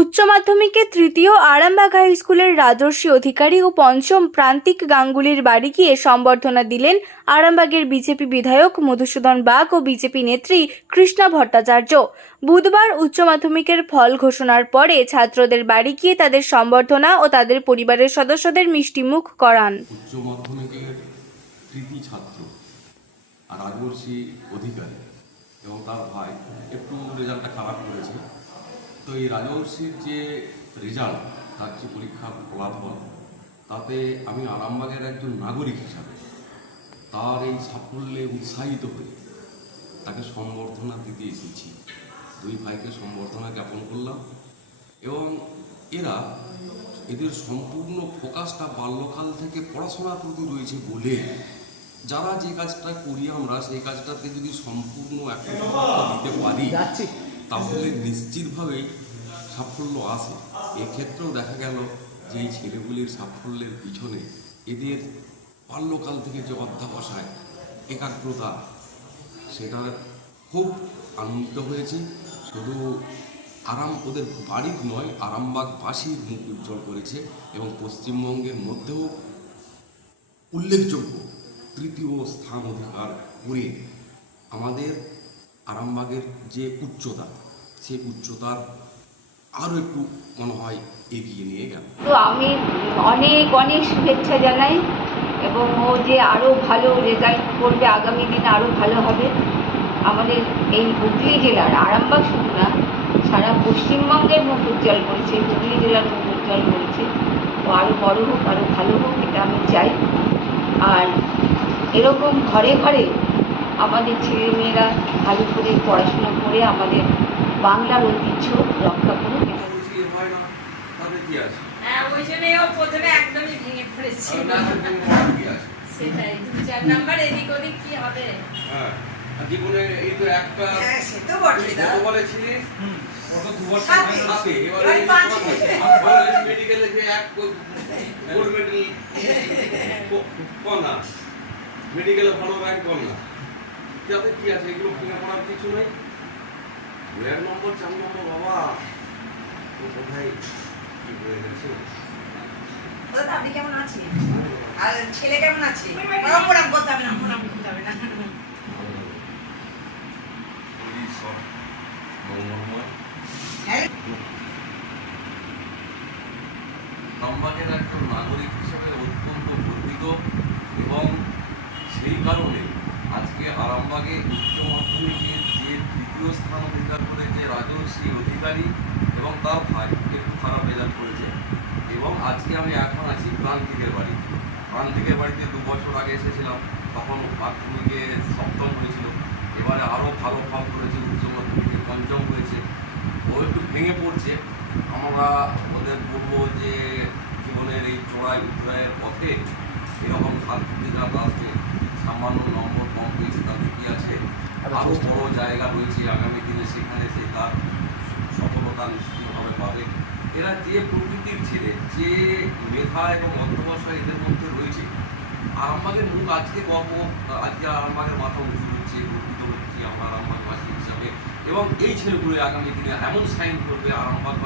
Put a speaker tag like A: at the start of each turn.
A: উচ্চ মাধ্যমিকে তৃতীয় আরামবাগ হাই স্কুলের রাজর্ষী অধিকারী ও পঞ্চম প্রান্তিক গাঙ্গুলির বাড়ি গিয়ে সম্বর্ধনা দিলেন আরামবাগের বিজেপি বিধায়ক মধুসূদন বাগ ও বিজেপি নেত্রী কৃষ্ণা ভট্টাচার্য। বুধবার উচ্চ মাধ্যমিকের ফল ঘোষণার পরে ছাত্রদের বাড়ি গিয়ে তাদের সম্বর্ধনা ও তাদের পরিবারের সদস্যদের মিষ্টিমুখ করান।
B: উচ্চ মাধ্যমিকের কৃতি ছাত্র অধিকারী এবং তার ভাই একটু রেজাল্টটা খারাপ করেছে। তো এই রাজবংশীর যে রেজাল্ট তার যে পরীক্ষার ফলাফল তাতে আমি আরামবাগের একজন নাগরিক হিসাবে তার এই সাফল্যে উৎসাহিত হয়ে তাকে সম্বর্ধনা দিতে এসেছি। দুই ভাইকে সম্বর্ধনা জ্ঞাপন করলাম এবং এরা এদের সম্পূর্ণ ফোকাসটা বাল্যকাল থেকে পড়াশোনার প্রতি রয়েছে বলে যারা যে কাজটা করি আমরা, সেই কাজটাতে যদি সম্পূর্ণ একটা দিতে পারি তাহলে নিশ্চিতভাবেই সাফল্য আসে এক্ষেত্রেও দেখা গেল যে এই ছেলেগুলির সাফল্যের পিছনে এদের বাল্যকাল থেকে যে অধ্যাবসায় একাগ্রতা, সেটা খুব আনন্দিত হয়েছে। শুধু আরাম ওদের বাড়ির নয় আরামবাগবাসীর মুখ উজ্জ্বল করেছে এবং পশ্চিমবঙ্গের মধ্যেও উল্লেখযোগ্য তৃতীয় স্থান অধিকার করে আমাদের আরামবাগের যে উচ্চতা সেই উচ্চতার আরও একটু মনে হয় এগিয়ে নিয়ে গেল।
C: তো আমি অনেক অনেক শুভেচ্ছা জানাই এবং ও যে আরও ভালো রেজাল্ট করবে আগামী দিনে আরও ভালো হবে। আমাদের এই হুগলি জেলার আরামবাগ শুধু না সারা পশ্চিমবঙ্গের মুখ উজ্জ্বল করেছে, হুগলি জেলার মুখ উজ্জ্বল করেছে। ও আরও বড় হোক আরও ভালো হোক, এটা আমি চাই। আর এরকম ঘরে ঘরে আমাদের ছেলেমেয়েরা ভালো করে পড়াশোনা করে আমাদের বাংলার ঐতিহ্য রক্ষা এটা
B: হয় না তাদের কি আছে?
D: হ্যাঁ
B: হ্যাঁ জীবনে এই তো একটা
D: সে তো।
B: মেডিকেলে ভালো কি আছে এগুলো কিছু নেই। নম্বর চার নম্বর বাবা। কোথায়? কি হয়ে গেছে?
D: আপনি কেমন আছেন? আর ছেলে কেমন আছে? বাবা প্রণাম করতে হবে না প্রণাম করতে হবে না। হ্যাঁ?
B: একজন নাগরিক হিসেবে অত্যন্ত গর্বিত এবং সেই কারণে আজকে আরামবাগে উচ্চ মাধ্যমিকের যে তৃতীয় স্থান অধিকার করে যে রাজশ্রী অধিকারী এবং তার ভাই একটু খারাপ রেজাল্ট করেছে। এবং আজকে আমি এখন আছি প্রান্তিকের বাড়ি প্রান্তিকের বাড়িতে দু বছর আগে এসেছিলাম, তখন মাধ্যমিকে সপ্তম হয়েছিল। এবারে আরও ভালো ফল করেছে, উচ্চ মাধ্যমিকে পঞ্চম হয়েছে। ও একটু ভেঙে পড়ছে। আমরা ওদের বলব যে জীবনের এই চড়াই উত্তরায়ের পথে এরকম ছাত্রীরা আসবে সামান্য নম্বর কম পেয়েছে তাদের কি আছে? আরও বড় জায়গা রয়েছে আগামী দিনে, সেখানে সে তার সফলতা হবে পাবে এরা যে প্রকৃতির ছেলে, যে মেধা এবং অধ্যবসায় এদের মধ্যে রয়েছে, আরামবাগের মুখ আজকে গর্ব, আজকে আরামবাগের মাথা উঁচু হচ্ছে গর্বিত হচ্ছে আমরা আরামবাগবাসী হিসাবে। এবং এই ছেলেগুলো আগামী দিনে এমন সাইন করবে থাকবে